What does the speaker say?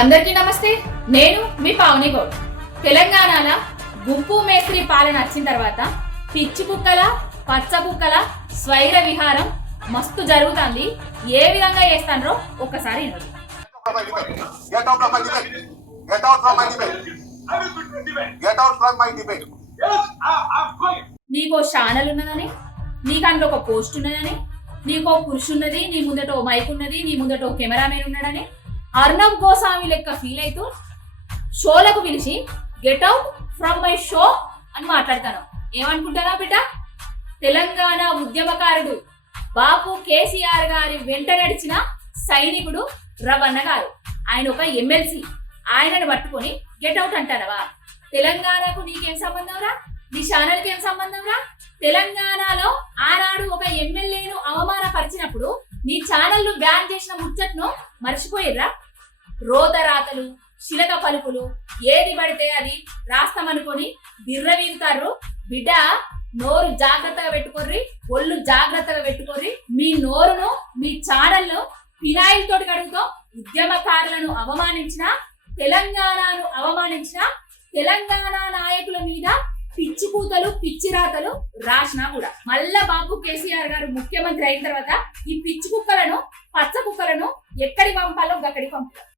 అందరికీ నమస్తే. నేను మీ పావని గౌడ్. తెలంగాణలో గుంపు మేస్త్రి పాలన వచ్చిన తర్వాత పిచ్చి కుక్కల పచ్చ కుక్కల స్వైర విహారం మస్తు జరుగుతుంది. ఏ విధంగా చేస్తానో ఒక్కసారి నీకో ఛానల్ ఉన్నదని, నీకు అందులో ఒక పోస్ట్ ఉన్నదని, నీకో పురుషు ఉన్నది, నీ ముందట ఓ మైక్ ఉన్నది, నీ ముందట ఓ కెమెరామెన్ ఉన్నాడని అర్ణబ్ గోస్వామి లెక్క ఫీల్ అవుతూ షోలకు పిలిచి get out from my show అని మాట్లాడతాను. ఏమనుకుంటారా బిడ్డ? తెలంగాణ ఉద్యమకారుడు బాపు కేసీఆర్ గారి వెంట నడిచిన సైనికుడు రవణ గారు, ఆయన ఒక ఎమ్మెల్సీ. ఆయనను పట్టుకొని గెట్ అవుట్ అంటారవా? తెలంగాణకు నీకేం సంబంధం రా? నీ ఛానల్కి ఏం సంబంధం రా? తెలంగాణలో ఆనాడు ఒక ఎమ్మెల్యేను అవమానపరిచినప్పుడు నీ ఛానల్ బ్యాన్ చేసిన ముచ్చట్ను మర్చిపోయిర్రా? రోదరాతలు, శిలక పలుకులు ఏది పడితే అది రాస్తామనుకొని బిర్రవీగుతారు. బిడ్డ, నోరు జాగ్రత్తగా పెట్టుకోర్రి, ఒళ్ళు జాగ్రత్తగా పెట్టుకోర్రి. మీ నోరును, మీ ఛానల్ను ఫినాయిల్ తోటి కడుగుతాం. ఉద్యమకారులను అవమానించిన, తెలంగాణను అవమానించిన, తెలంగాణ నాయకుల మీద పిచ్చి కూతలు పిచ్చి రాతలు రాసినా కూడా మళ్ళా బాబు కేసీఆర్ గారు ముఖ్యమంత్రి అయిన తర్వాత ఈ పిచ్చి కుక్కలను పచ్చ కుక్కలను ఎక్కడికి పంపాలో అక్కడికి పంపుతారు.